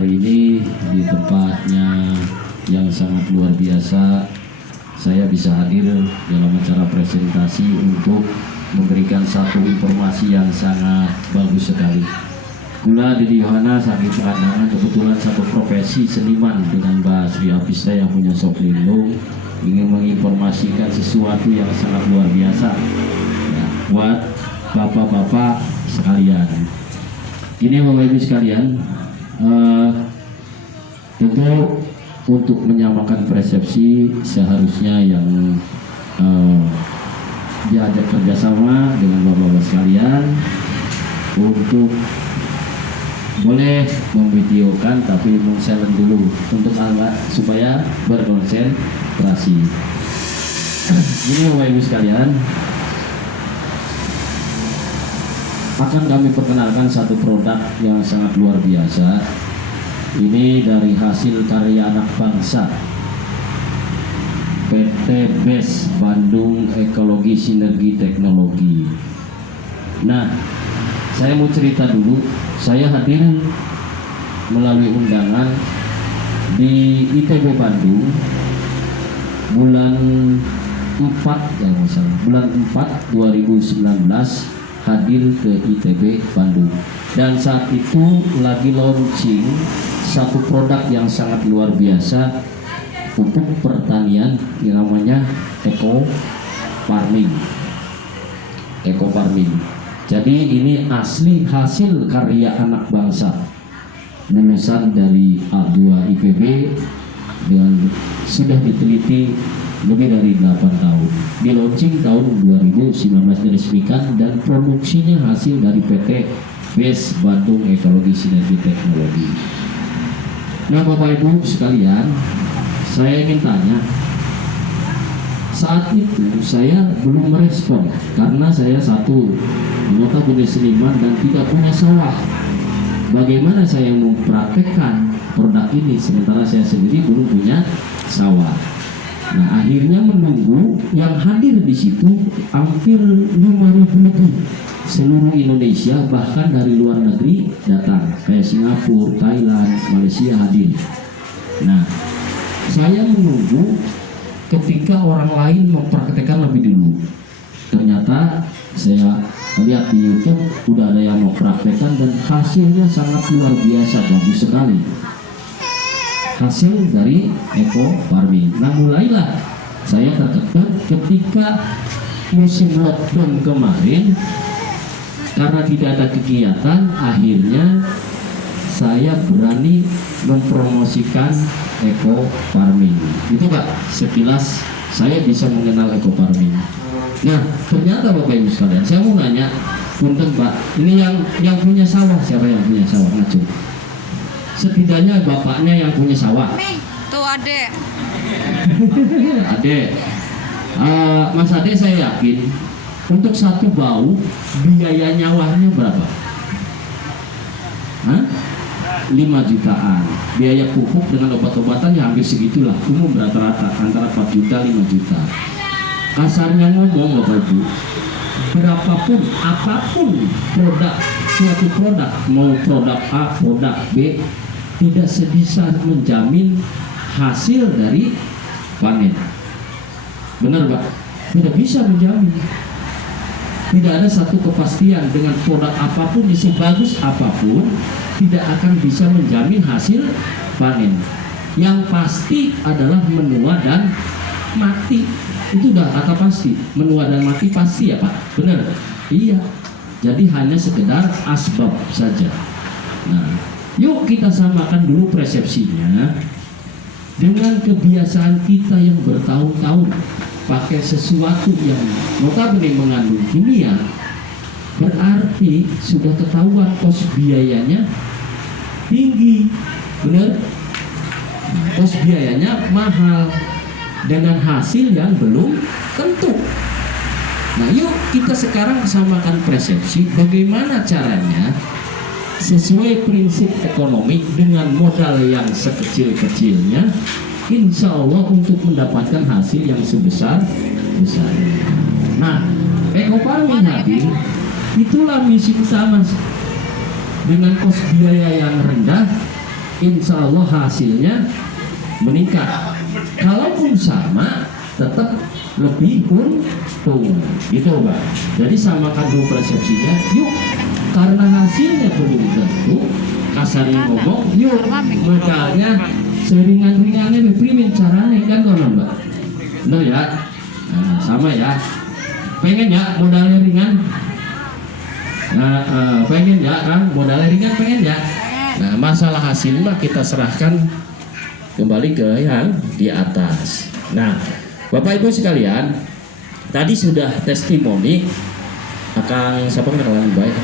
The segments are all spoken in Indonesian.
hari ini di tempatnya yang sangat luar biasa, saya bisa hadir dalam acara presentasi untuk memberikan satu informasi yang sangat bagus sekali. Gula Didi Yohana saking pandangan kebetulan satu profesi seniman dengan Mbak Sri Apista yang punya Sok Lindung ingin menginformasikan sesuatu yang sangat luar biasa ya, buat bapak-bapak sekalian. Ini Bapak Ibu sekalian, tentu untuk menyamakan persepsi seharusnya yang diajak kerjasama dengan bapak-bapak sekalian untuk boleh memvideokan tapi silent dulu untuk alat supaya berkonsentrasi. Ini Bapak Ibu sekalian, akan kami perkenalkan satu produk yang sangat luar biasa. Ini dari hasil karya anak bangsa PT BES Bandung Ekologi Sinergi Teknologi. Nah, saya mau cerita dulu. Saya hadir melalui undangan di ITB Bandung bulan 4 ya misalnya, bulan 4 2019 hadir ke ITB Bandung, dan saat itu lagi launching satu produk yang sangat luar biasa untuk pertanian yang namanya eco farming. Jadi ini asli hasil karya anak bangsa lulusan dari A2 IPB dan sudah diteliti lebih dari 8 tahun. Di launching tahun 2019 diresmikan dan produksinya hasil dari PT BES Bandung Ekologi Sinergi Teknologi. Nah Bapak Ibu sekalian, saya ingin tanya, saat itu saya belum merespon karena saya satu notabene seniman dan tidak punya sawah. Bagaimana saya mempraktekkan produk ini sementara saya sendiri belum punya sawah? Nah akhirnya menunggu yang hadir di situ hampir 5.000 lebih seluruh Indonesia, bahkan dari luar negeri datang kayak Singapura, Thailand, Malaysia hadir. Nah saya menunggu ketika orang lain mempraktekkan lebih dulu. Ternyata saya lihat di YouTube udah ada yang mempraktekkan dan hasilnya sangat luar biasa, bagus sekali. Hasil dari eco farming. Nah mulailah saya terketuk ketika musim lockdown kemarin, karena tidak ada kegiatan, akhirnya saya berani mempromosikan eco farming. Itu Pak, sekilas saya bisa mengenal eco farming. Nah ternyata Bapak Ibu sekalian, saya mau nanya, punten Pak, ini yang punya sawah, siapa yang punya sawah? Ngacu. Setidaknya bapaknya yang punya sawah. Tuh adek. Adek. Mas Ade, saya yakin untuk satu bau biaya nyawanya berapa? Hah? 5 jutaan. Biaya pupuk dengan obat-obatan ya hampir segitulah, umum rata-rata antara 4 juta 5 juta. Kasarnya ngomong Bapak Ibu, berapapun apapun produk, suatu produk, mau produk A, produk B, tidak sebisa menjamin hasil dari panen. Benar Pak? Tidak bisa menjamin. Tidak ada satu kepastian dengan produk apapun, sebagus apapun, tidak akan bisa menjamin hasil panen. Yang pasti adalah menua dan mati. Itu udah kata pasti. Menua dan mati pasti ya Pak? Benar? Iya. Jadi hanya sekedar asbab saja. Nah, yuk kita samakan dulu persepsinya dengan kebiasaan kita yang bertahun-tahun pakai sesuatu yang notabene mengandung kimia. Berarti sudah ketahuan kos biayanya tinggi, benar? Kos biayanya mahal dengan hasil yang belum tentu. Nah yuk kita sekarang samakan persepsi bagaimana caranya sesuai prinsip ekonomi dengan modal yang sekecil-kecilnya, insya Allah untuk mendapatkan hasil yang sebesar-besarnya. Nah eco farming hadir, itulah misi utama. Dengan kos biaya yang rendah insya Allah hasilnya meningkat. Kalaupun sama, tetap lebih untung, gitu Pak. Jadi samakan dulu persepsinya. Yuk, karena hasilnya belum tentu, kasarnya ngomong, yuk modalnya seringan-ringannya primin caranya kan konon Mbak. Benar ya? Nah, sama ya. Pengen ya modalnya ringan? Nah, pengen ya kan modalnya ringan, pengen ya? Nah, masalah hasil mah kita serahkan kembali ke yang di atas. Nah, Bapak Ibu sekalian, tadi sudah testimoni Akang siapa kenalan baik,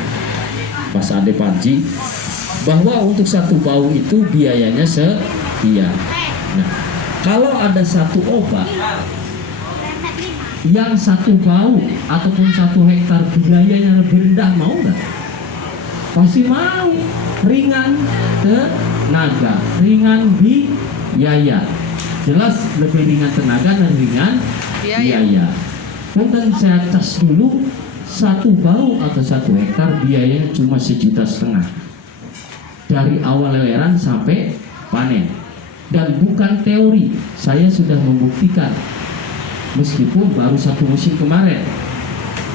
Mas Ade Panji, bahwa untuk satu bau itu biayanya sekian. Nah, kalau ada satu obat yang satu bau ataupun 1 hektar biayanya lebih rendah, mau nggak? Pasti mau. Ringan tenaga, ringan biaya. Jelas lebih ringan tenaga dan ringan biaya. Kemudian saya cas dulu, 1 bau atau 1 hektar biayanya cuma 1,5 juta dari awal leleran sampai panen. Dan bukan teori, saya sudah membuktikan. Meskipun baru 1 musim kemarin,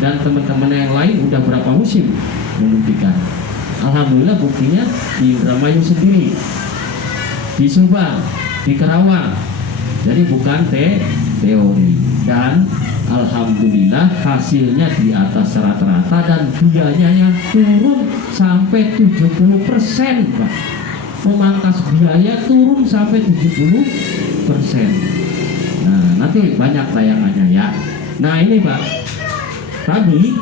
dan teman-teman yang lain udah berapa musim membuktikan. Alhamdulillah buktinya di Indramayu sendiri, di Subang, di Karawang. Jadi bukan teori. Dan alhamdulillah hasilnya di atas rata-rata dan biayanya turun sampai 70%, Pak. Memangkas biaya turun sampai 70%. Nah, nanti banyak tayangannya ya. Nah ini Pak, tadi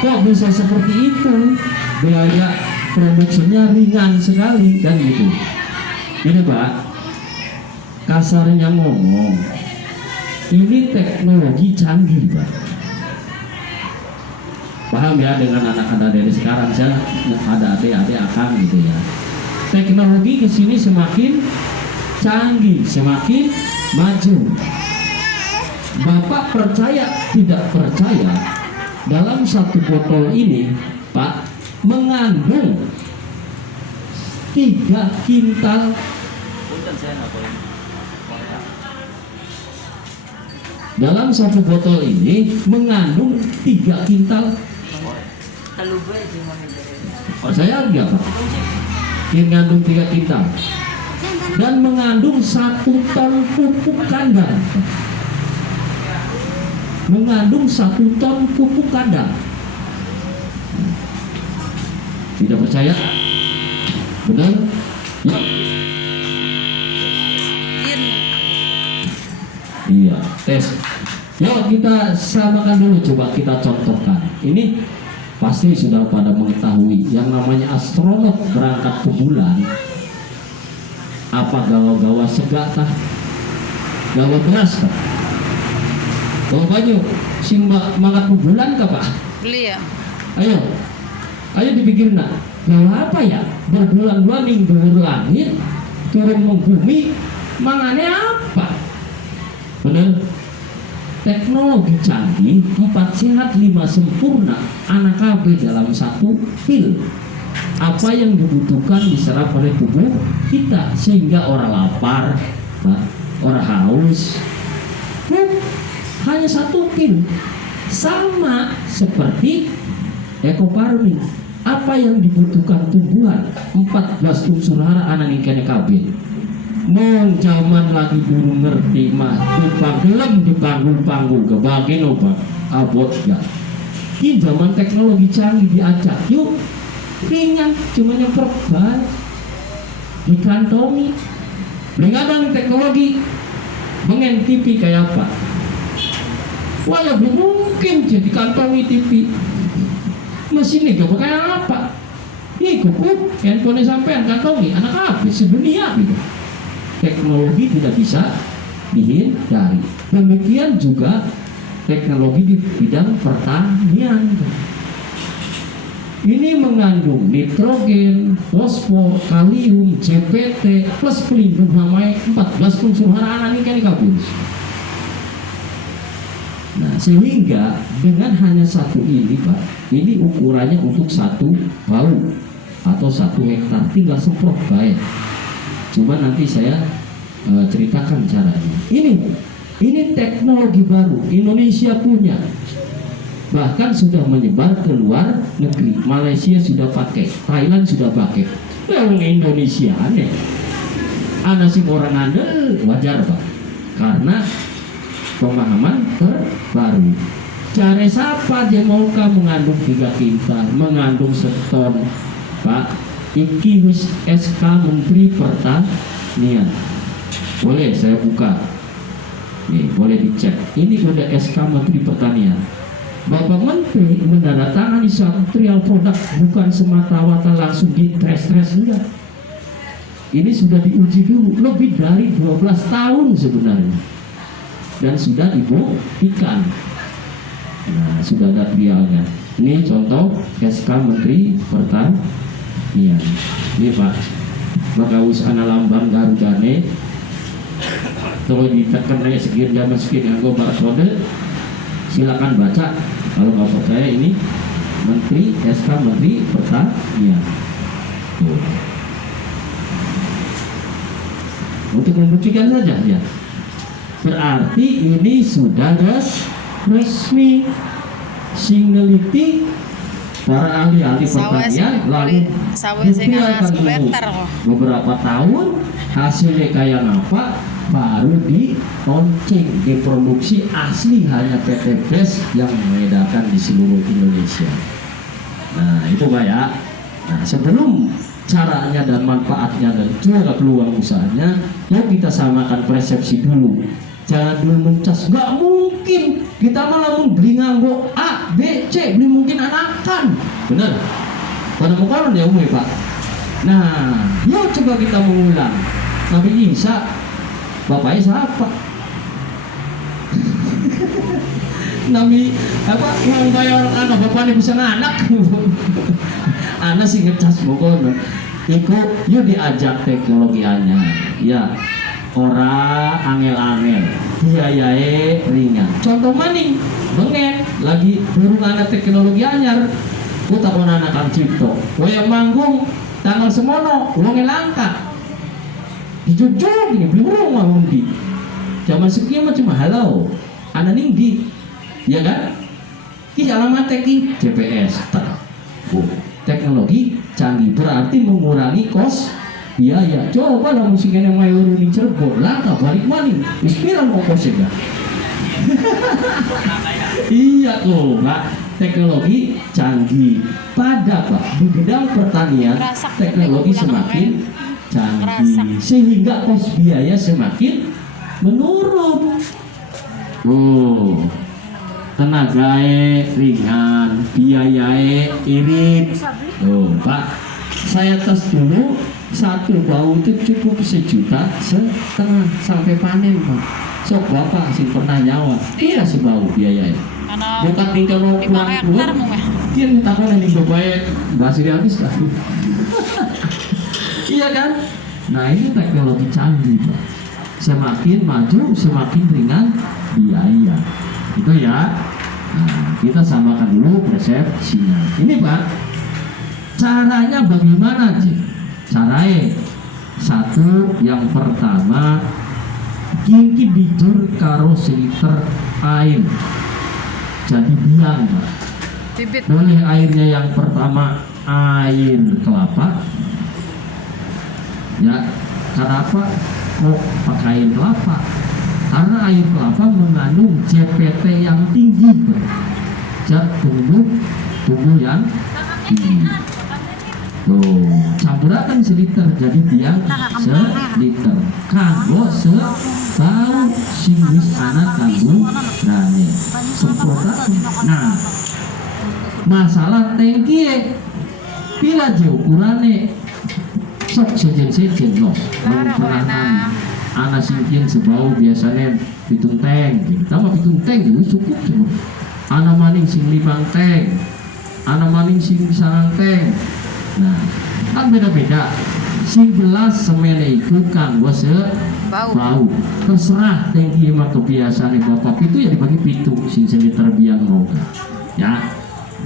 kok bisa seperti itu, biaya produksinya ringan sekali kan gitu. Ini Pak, kasarnya ngomong, ini teknologi canggih Pak. Paham ya dengan anak-anak dari sekarang, saya ada adik-adik akang gitu ya. Teknologi kesini semakin canggih, semakin maju. Bapak percaya tidak percaya, dalam 1 botol ini Pak mengandung 3 kintal dalam 1 botol ini mengandung 3 kintal. Oh, saya enggak Pak, mengandung 3 kintal dan mengandung 1 ton pupuk kandang. Mengandung 1 ton pupuk kandang. Tidak percaya? Benar? Ya. Iya, tes. Yuk kita samakan dulu, coba kita contohkan. Ini pasti sudah pada mengetahui yang namanya astronot berangkat ke bulan. Apa gawa-gawa segak tah? Gawa beras tah? Gawa banyu simba mangkat ke bulan kah Pak? Beli ya. Ayo dipikirin nak. Gawa apa ya? Berbulan-bulan minggu langit turun ke bumi, mangane apa? Benar? Teknologi canggih, 4 sehat 5 sempurna, anak KB dalam 1 pil. Apa yang dibutuhkan diserap oleh tubuh kita sehingga orang lapar, orang haus, hanya 1 pil. Sama seperti eco farming. Apa yang dibutuhkan tumbuhan 14 unsur hara anak nikahnya KB. Mau zaman lagi dulu ngerti mah dipanggilem di panggung-panggung ke bagian obat abot ya. Ini zaman teknologi canggih diajak, yuk ringan cuma nyemprot ban dikantongi. Dengan teknologi mengen TV kayak apa? Wah ya belum mungkin jadi kantongi TV. Mesinnya gak pakai apa? Ini kukup handphone sampean kantongi anak habis sedunia gitu. Teknologi tidak bisa dihindari. Demikian juga teknologi di bidang pertanian. Ini mengandung nitrogen, fosfor, kalium, CPT plus pelindung namanya 14 unsur hara anak ini kabus. Nah, sehingga dengan hanya 1 ini Pak, ini ukurannya untuk 1 bau. atau 1 hektar, tinggal semprot baik. Coba nanti saya ceritakan caranya. Ini teknologi baru, Indonesia punya, bahkan sudah menyebar ke luar negeri. Malaysia sudah pakai, Thailand sudah pakai. Yang Indonesia aneh, anasib orang andel wajar Pak, karena pemahaman terbaru. Cara siapa dia mau mengandung 3 kintal, mengandung seton Pak. Iki wis SK Menteri Pertanian. Boleh saya buka. Nih, boleh dicek. Ini sudah SK Menteri Pertanian. Bapak Menteri menandatangani suatu trial produk, bukan semata-mata langsung ditres-tres, enggak. Ini sudah diuji dulu lebih dari 12 tahun sebenarnya. Dan sudah dibuktikan. Nah, sudah ada trialnya. Ini contoh SK Menteri Pertanian. Ini Pak, Bagaus ana lambang Garudane. Kalau ditekan dari sekian zaman sekian yang barcode, silakan baca. Kalau nggak percaya, ini Menteri SK Menteri Pertanian. Tuh. Untuk membuktikan saja ya. Berarti ini sudah resmi. Sing neliti para ahli-ahli pertanian, lalu buktikan dulu beberapa tahun hasilnya kayak apa, baru dilaunching, diproduksi asli hanya PT BES yang mengedarkan di seluruh Indonesia. Nah itu Pak ya. Nah sebelum caranya dan manfaatnya dan juga peluang usahanya, yuk kita samakan persepsi dulu. Jangan dulu mencas, nggak mungkin kita malah beli nganggo A, B, C, beli mungkin anakan. Bener? Pada mukaran ya umum Pak. Nah, yuk coba kita mengulang. Nabi Isa, bapaknya siapa? Nabi apa? Mau bayar anak bapaknya bisa nganak. Anak sih ngecas pokoknya. Ikut, yuk diajak teknologianya. Ya. Ora angel-angel, biayae ringan. Contoh maning, bengen lagi burung anak teknologi anyar, utak anak Kang Cipto. Wayang manggung tanggal semono, wonge langka. Dijujur gini, beli burung mah undi. Zaman sekian macam halau, anak ninggi, ya kan? Ki alamat ki GPS, teknologi canggih berarti mengurangi kos. Iya ya, coba lah musiknya yang mayor di Cirebon, langkah balik maning, mikiran ongkosnya gak? Iya tuh, Pak, teknologi canggih. Pada Pak, di bidang pertanian, teknologi semakin canggih, sehingga kos biaya semakin menurun. Oh, tenagae ringan, biayae irit. Oh, Pak, saya tes dulu. 1 bau itu cukup 1,5 juta sampai panen Pak. Sok Bapak sih pernah nyawa, iya sebau biayanya. Bukan tinggal mau pulang, dia minta apa nih bapaknya bahasa habis lah. Iya kan? Nah ini teknologi canggih Pak. Semakin maju semakin ringan biaya. Itu ya. Nah, kita samakan dulu persepsinya. Ini Pak, caranya bagaimana sih? Caranya 1, yang pertama kiki bijur karo seliter air jadi biang Pak. Boleh airnya yang pertama air kelapa ya. Kenapa kok pakai air kelapa? Karena air kelapa mengandung JPT yang tinggi Pak. Zat tumbuh yang tinggi. Tuh, campurakan seliter jadi biang seliter. Kanggo sebau sing wis ana kanggo rane. Semprotaken. Nah, masalah tangki pila je ukurane sok sejen-sejen loh. Pernah ana singkin sebau biasanya pitung tank. Tambah pitung tank itu cukup cuma. Ana maning sing 5 tank. Ana maning sing 9 tank. Nah, kan beda-beda. Sing belas semene iku kanggo bau. Terserah tangki mah kebiasaan Bapak itu ya dibagi pitu sing seliter biang mau. Ya.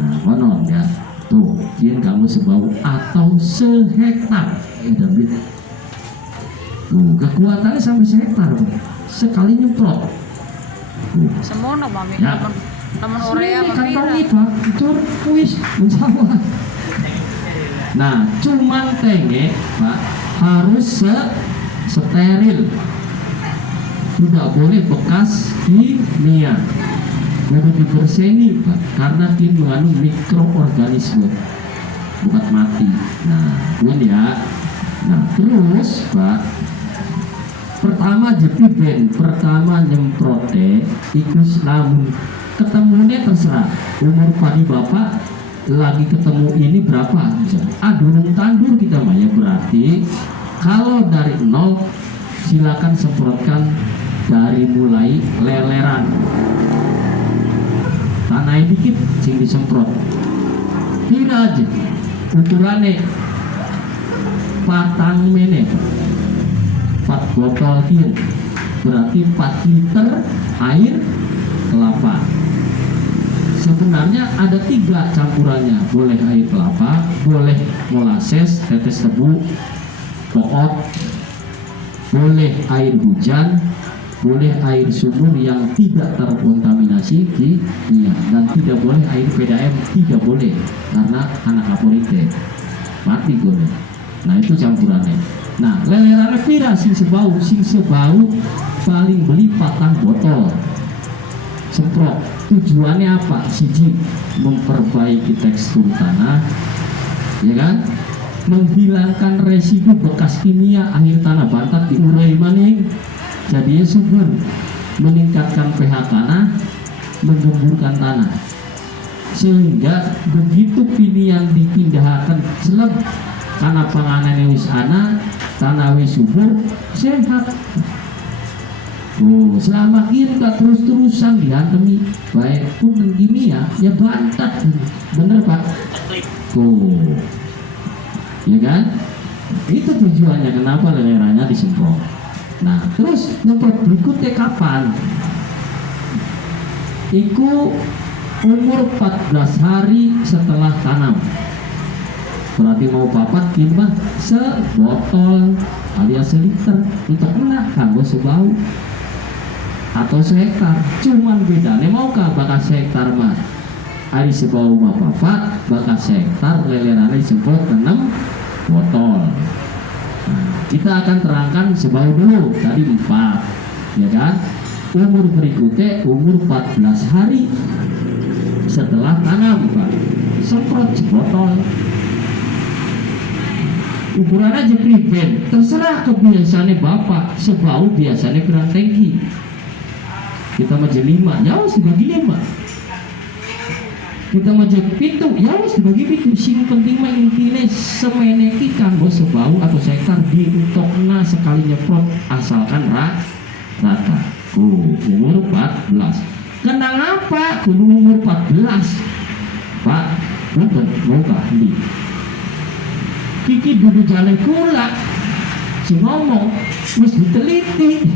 Nah, konon ya. tuh kian kamu sebau atau sehektar tuh kekuatannya sampai sehektar sekali nyemprot Semua mami ya. teman Korea Kan tahu Pak, cur kuis mencawa. Nah, cuman tenge Pak harus steril. Tidak boleh bekas kimia. Kudu dibersihkan Pak, karena ini mengandung mikroorganisme bukan mati. Nah, kemudian ya. Nah, terus Pak, pertama jepiben, pertama nyemprote, ikus namun ketemunya terserah. Umur padi bapak lagi ketemu ini berapa? Durung tandur kita mah ya, berarti kalau dari nol silakan semprotkan dari mulai leleran. Tanahnya dikit sing disemprot. Kira aja ukurannya patang mene 4 botol kir berarti 4 liter air kelapa. Sebenarnya ada 3 campurannya, boleh air kelapa, boleh molasses, tetes tebu, koot, boleh air hujan, boleh air sumur yang tidak terkontaminasi kimia, dan tidak boleh air PDAM, tidak boleh karena anak aporite mati boleh. Nah itu campurannya. Nah lelerannya pira sing sebau paling beli 4 botol semprot. Tujuannya apa? Siji, memperbaiki tekstur tanah, ya kan? Menghilangkan residu bekas kimia akhir tanah bantat diurai maning jadinya subur, meningkatkan pH tanah, menggemburkan tanah, sehingga begitu pilihan dipindahkan seleb karena panganan wis ana tanah wis subur sehat. Selama kita terus-terusan dihantemi baik pun kimia ya bantat, bener Pak? Ya kan? Itu tujuannya kenapa lelerannya disemprot. Nah terus nyemprot berikutnya kapan? Iku umur 14 hari setelah tanam. Berarti mau papat timbang sebotol alias seliter untuk enak kanggo sebau atau sehektar. Cuman bedanya maukah bakas sehektar mah ari sebau mah papat, bakas sehektar lelerannya disemprot 6 botol. Nah, kita akan terangkan sebau dulu tadi 4, ya kan? Umur berikutnya umur 14 hari setelah tanam Pak, semprot sebotol. Ukurannya jepriben, terserah kebiasaannya bapak. Sebau biasanya kurang tangki. Kita maja 5, ya harus dibagi 5. Kita maja pintu, ya harus dibagi pintu. Sing penting mah intinya semeneki kanggo sebau atau sektar diutokna sekali nyemprot asalkan rata. Umur 14. Kenang apa? Kudu umur 14 Pak, bukan mau kahli Kiki duduk jalan kula si ngomong mesti diteliti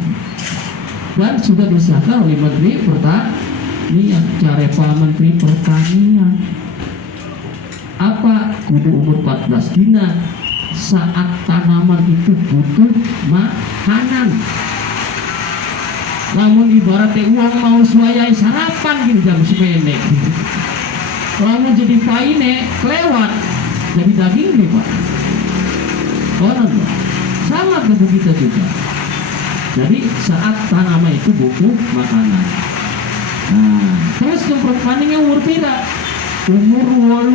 dan sudah disahkan oleh Menteri Pertanian. Cara Pak Menteri Pertanian apa? Kudu umur 14 dina saat tanaman itu butuh makanan. Namun ibaratnya uang mau suayai sarapan gitu jam sepene. Lalu jadi paine kelewat jadi daging nih Pak. Orang sama ke kita juga. Jadi saat tanaman itu butuh makanan. Nah, terus semprot paningnya umur pira? Umur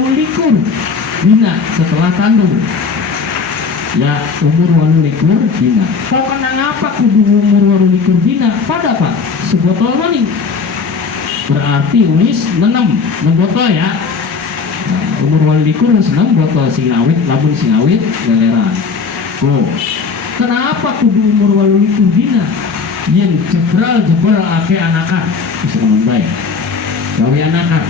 28 dina setelah tandur. Ya umur 28 dina. Kau kena ngapa kudu umur 28 dina? Pada Pak sebotol maning. Berarti wis 6 botol ya. Nah, umur 28 wis 6 botol singawit, labun singawit leleran. Kenapa kudu umur 28 dina? Yen jebral ake anakan bisa membaik. Gawe anakan.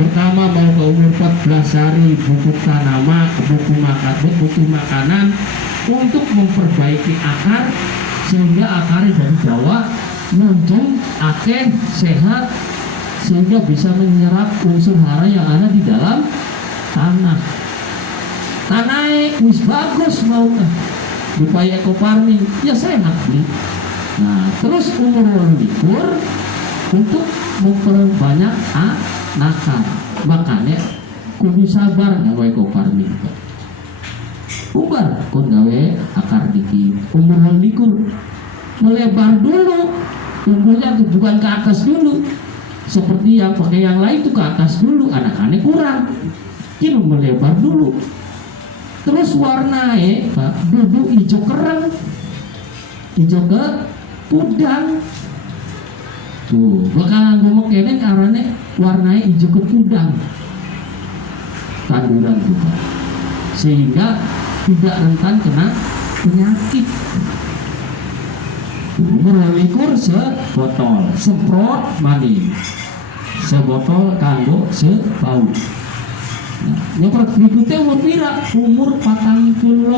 Pertama mau ke umur 14 hari butuh tanaman, butuh makanan untuk memperbaiki akar sehingga akarnya dari Jawa muncul akeh sehat sehingga bisa menyerap unsur hara yang ada di dalam tanah. Tanahnya wis bagus mau supaya eko farming ya sehat beli. Nah terus umur 21 untuk memperbanyak anakan, makanya kudu sabar gawe eko farming. Ubar kon gawe akar dikit, umur 21 melebar dulu, tumbuhnya bukan ke atas dulu seperti yang pakai yang lain itu ke atas dulu, anak-anak kurang, kini melebar dulu. Terus warnanya duduk hijau kerang, hijau ke pudang. Tuh, bakalan gue kene karena warnanya hijau ke pudang. Tanduran juga. Sehingga tidak rentan kena penyakit. Berlikur sebotol, semprot mani, sebotol kanggo sebau. Nyemprot berikutnya umur pira? Umur 42.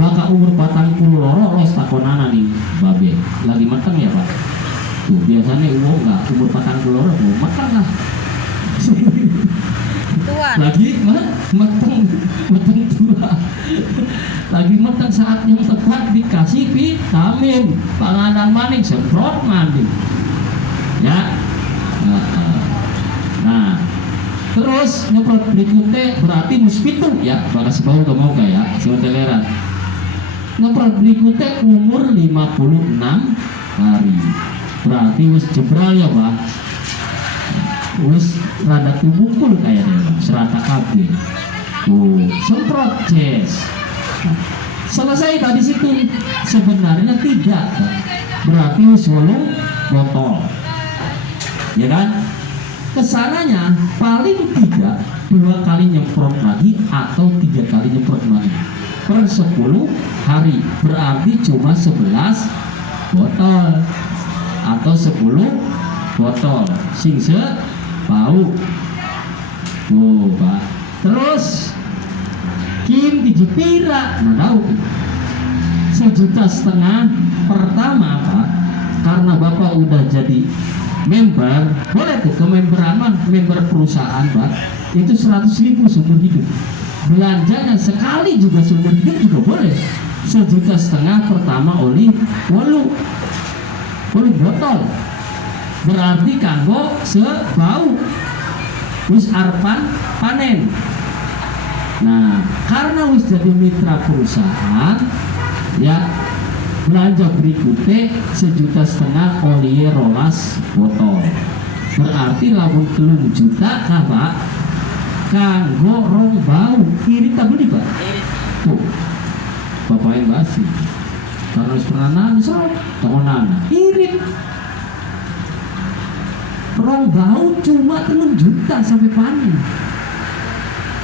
Maka umur 42 los takonana nih babe lagi matang ya pak. Tuh biasanya enggak umur 42 mau matang lah. Tuan. Lagi matang tua. Lagi matang saat yang tepat dikasih vitamin, panganan maning, semprot mandi. Ya. Nah, terus nyemprot berikutnya berarti muspitu ya, bakas bau gak mau kayak sementara. Nyemprot berikutnya umur 56 hari. Berarti wis jebral ya, Pak. Wis rada tubukul kayaknya, serata kabeh. Tuh, semprot ces. Selesai tadi situ. Sebenarnya tidak. Berarti wis 8 botol. Ya kan? Kesananya paling tidak 2 kali nyemprot lagi atau 3 kali nyemprot lagi per 10 hari, berarti cuma 11 botol atau 10 botol sing bau. Tuh Pak. Terus kin biji pira nah tahu 1,5 juta pertama Pak, karena Bapak udah jadi member, boleh tuh ke member perusahaan Pak, itu 100.000 seumur hidup. Belanjanya sekali juga seumur hidup juga boleh. 1,5 juta pertama oli 8 botol, berarti kanggo sebau wis arpan panen. Nah karena wis jadi mitra perusahaan ya, belanja berikutnya 1,5 juta oli 12 botol, berarti lamun 3 juta Pak kanggo rong bau irit tak beli Pak. Tuh Bapak yang basi karena seperangan so tokonan irit rong bau cuma 3 juta sampai panen,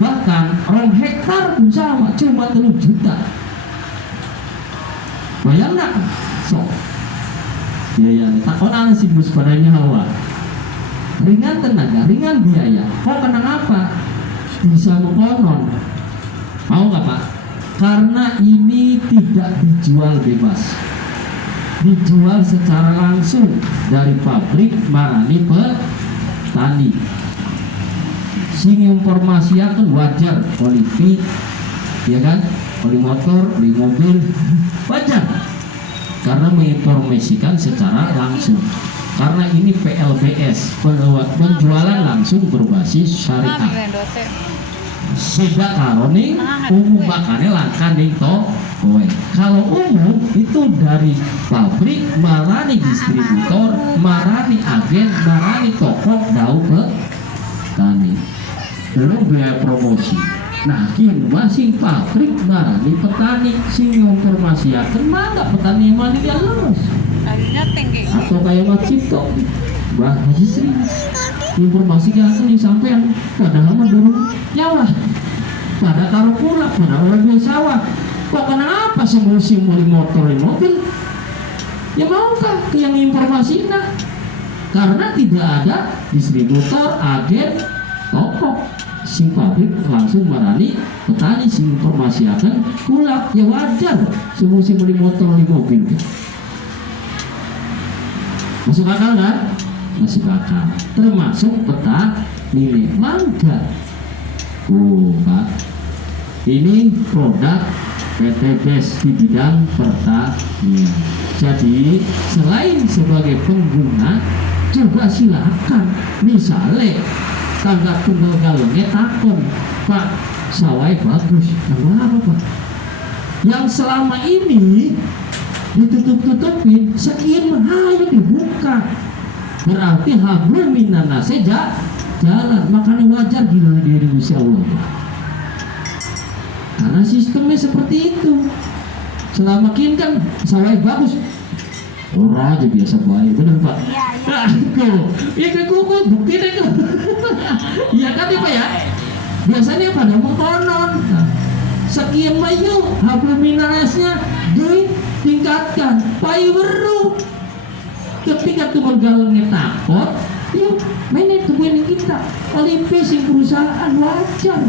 bahkan rong hektar pun sama cuma 3 juta. Bayang nak? So biaya takonan si bus pada nyawa, ringan tenaga, ringan biaya. Kok kenapa? Bisa mengkonon. Mau nggak Pak? Karena ini tidak dijual bebas, dijual secara langsung dari pabrik marani petani. Sing informasi akan wajar politik, ya kan? Oli motor, oli mobil, wajar. Karena menginformasikan secara langsung. Karena ini PLBS, penjualan langsung berbasis syariah. Sida karoning umum makanya langka ning to kowe. Kalau umum itu dari pabrik marani distributor, marani agen, marani toko dau ke tani. Belum biaya promosi. Nah, kini masih pabrik marani petani sing informasiakeun mangga petani mah dia lulus. Tadinya tinggi. Atau kayak Mat Cipto, Mbah Haji Sri. Informasi kan sampean padahal mah dulu nyawa. Pada taruh pula, pada orang biasa sawah. Kok kenapa sih musim beli motor dan mobil? Ya maukah ke yang informasinya? Karena tidak ada distributor, agen, toko. Sing pabrik langsung marani petani sing informasi akan kulak, ya wajar semusim beli motor beli mobil. Masuk akal kan? nasi bakar, termasuk peta lele mangga. Pak, ini produk PT BES di bidang pertanian. Jadi selain sebagai pengguna juga silakan misalnya tangga tunggal galungnya takon, Pak sawai bagus, apa Pak? Yang selama ini ditutup-tutupin sekian ayo dibuka, berarti hablum minan nasi jalan, makanya wajar gila diri Insya Allah, karena sistemnya seperti itu. Selama ini kan sawai bagus, orang aja biasa baik, benar Pak? Iya kayak gue bukti deh kok. Iya kan Pak ya? Biasanya pada mau konon. Sekian banyak hablum minanasnya ditingkatkan, payu beru. Ketika tuh galungnya takut, yuk mainnya temuin kita Olimpis yang perusahaan wajar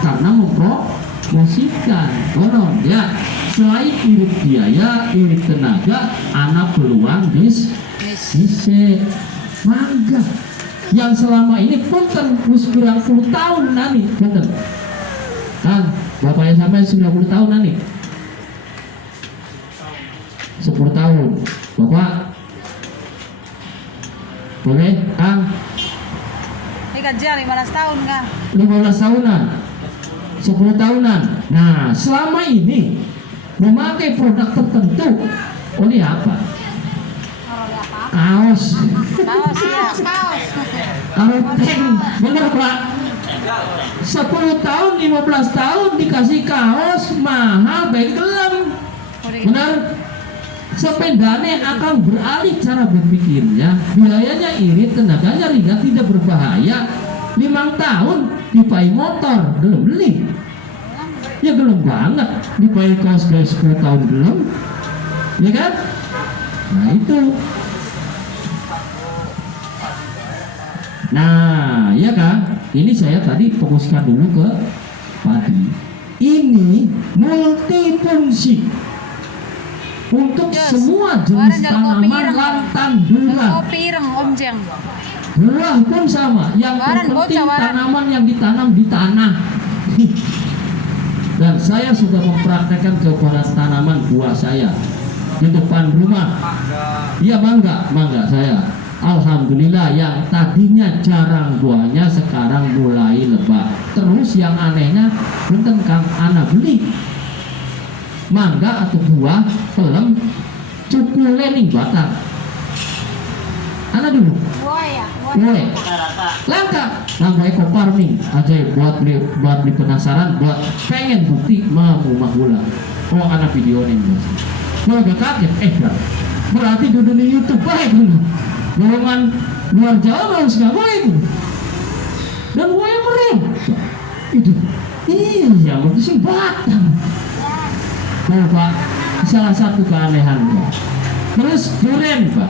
karena mempromosikan konon ya. Selain irit biaya, irit tenaga, anak peluang bisa mangga yang selama ini punten wis 90 tahun nani punten kan bapaknya sampai 90 tahun nani 10 tahun bapak boleh Kang Ini kerja 15 tahun Kang. 15 tahunan 10 tahunan. Nah selama ini memakai produk tertentu oleh apa? Kaos Kaos ya, kaos. karoteng, bener Pak? 10 tahun 15 tahun dikasih kaos mahal baik gelem, benar? Sepedanya akan beralih cara berpikirnya, biayanya irit, tenaganya ringan, tidak berbahaya. 5 tahun dipakai motor belum beli, ya belum banget dipakai kaos guys 10 tahun belum, ya kan? Nah itu. Nah, ya kan? Ini saya tadi fokuskan dulu ke padi. Ini multifungsi untuk semua jenis tanaman lantan-dura. Kopi ireng Om Jeng. Buah pun sama. Yang terpenting tanaman yang ditanam di tanah. Dan saya sudah mempraktekkan kepada tanaman buah saya di depan rumah. Iya mangga saya. Alhamdulillah yang tadinya jarang buahnya sekarang mulai lebat. Terus yang anehnya punten Kang ana beli mangga atau buah pelem cukule ning batang. Ana dulu. Boleh. Langka ekopar nih aja buat beli penasaran, buat pengen bukti mau mahula. Oh ana video nih bos. Mau gak kaget berarti duduk di YouTube baik dulu. Golongan luar Jawa harus nggak boleh itu, dan gue yang meren itu iya sih batang. Oh Pak, salah satu keanehannya. Terus duren Pak,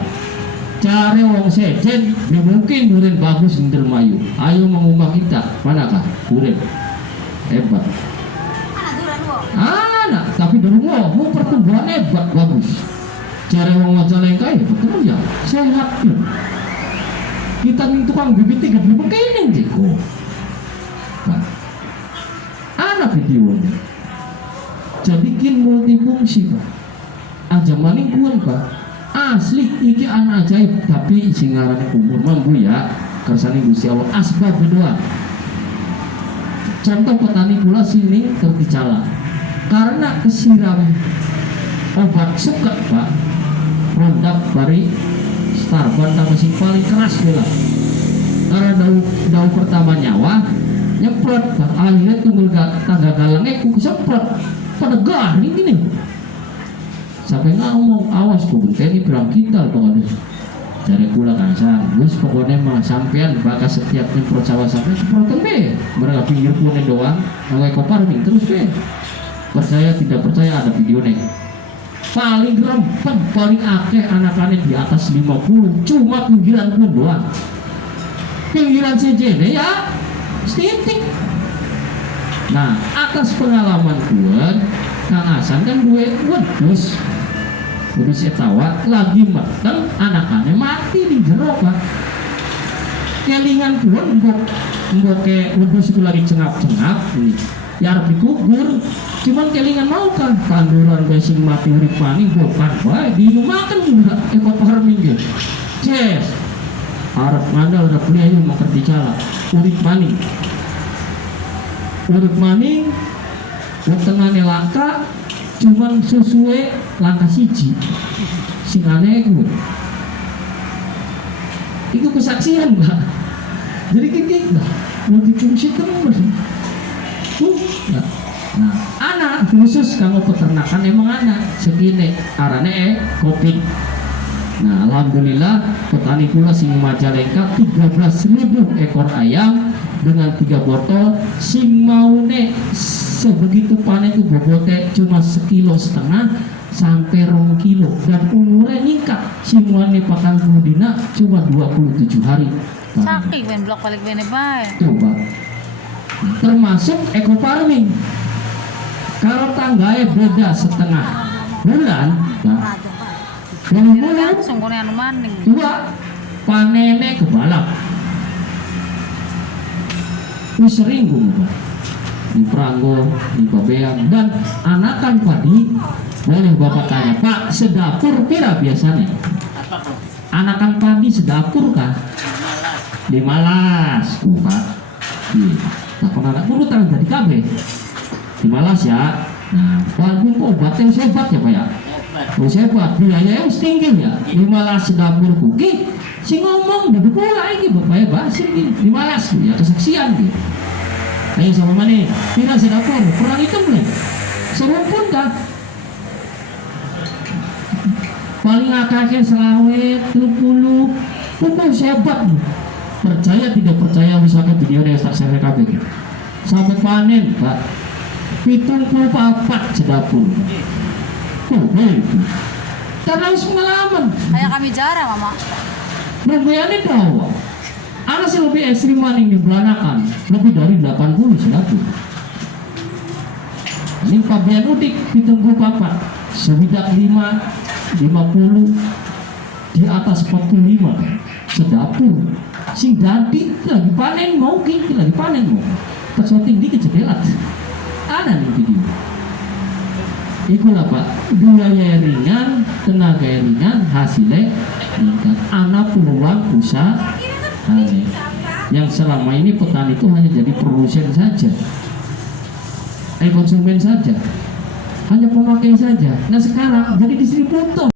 cari wong sejen, ya mungkin duren bagus di Indramayu. Ayo mengubah kita, manakah duren hebat? Anak, tapi dulu mau pertumbuhan hebat bagus. Cari wong Majalengka ya betul ya sehat ya. Kita nih tukang bibit tiga bibit begini jiko. Anak videonya. Jadikin multifungsi Pak. Aja maning kuan Pak. Asli iki anak ajaib tapi singarane umur mampu ya. Kersane Gusti Allah asbab berdoa. Contoh petani pula sini terticala karena kesiram obat suket Pak. Produk dari Starban tambah si paling keras bila karena daun pertama nyawa nyemprot akhirnya tunggu tangga galangnya ku semprot pada gah ini sampai ngomong awas ku benteni berang kita pokoknya cari pula kansan gus pokoknya mah sampean bakal setiap nyemprot sawah sampai semprotan be mereka pinggir punya doang ngawai kopar nih terus be percaya tidak percaya ada video nih paling rempet, paling akeh anak-anak di atas 50 cuma pinggiran pun doang pinggiran CJD ya setitik. Nah atas pengalaman gue Kang Hasan kan gue wedus Udah saya tawa lagi mateng anakannya mati di jero Pak. Kelingan pun mbok ke wedhus itu lagi cengap-cengap nih. Ya harap dikubur, cuman kelingan mau kan tanduran basing mati urip maning bukan bae dimakan juga ekor farming ge. Yes. Harap ngandal udah kuliah yang mau kerja cala urip maning. Urip maning tengahnya langka cuman sesuai langkah siji. Sing aneh gue. Itu kesaksian Mbak. Jadi kita multifungsi terus. Nah, anak khusus kalau peternakan emang anak segini arane kopi. Nah, alhamdulillah petani pula sing Majalengka 13.000 ekor ayam dengan 3 botol sing maune sebegitu panen itu bobotnya cuma 1,5 kilo sampai 2 kilo dan umurnya ningkat simuannya patang dina cuma 27 hari. Sakit ben blok balik bene bae. Coba termasuk eco farming kalau tangganya beda setengah bulan nah, bulan Langsung kone anu maning. dua panennya kebalap ini sering gue di Pranggo, di Babean dan anakan padi boleh bapak tanya Pak sedapur kira biasanya anakan padi sedapur kah? Di Malas Pak nah anak buru tangan dari KB di Malas ya. Nah walaupun obatnya sebat ya Pak ya sebat biayanya tinggi ya di Malas dapur kuki si ngomong udah pula ini Bapak ya basir gini di Malas ya kesaksian gitu. Ayo sama mana tidak sedapur kurang hitam nih serumpun kan paling akaknya selawet 30 pupuk sebat nih. Percaya tidak percaya misalkan video yang tak saya KB sampai panen Pak 74 sedapur karena harus pengalaman Kayak kami jarang mama. Membayarnya tahu ada sih lebih ekstrim maning di belanakan lebih dari 80 sedapur ini pabian udik ditunggu papat sebidak 5 50 di atas 45 sedapur sing dadi lagi panen mau gini lagi panen mau tersoting di kecedelat ada nih video itulah Pak biaya ringan tenaga ringan hasilnya meningkat anak peluang usaha yang selama ini petani itu hanya jadi produsen saja konsumen saja hanya pemakai saja nah sekarang jadi distributor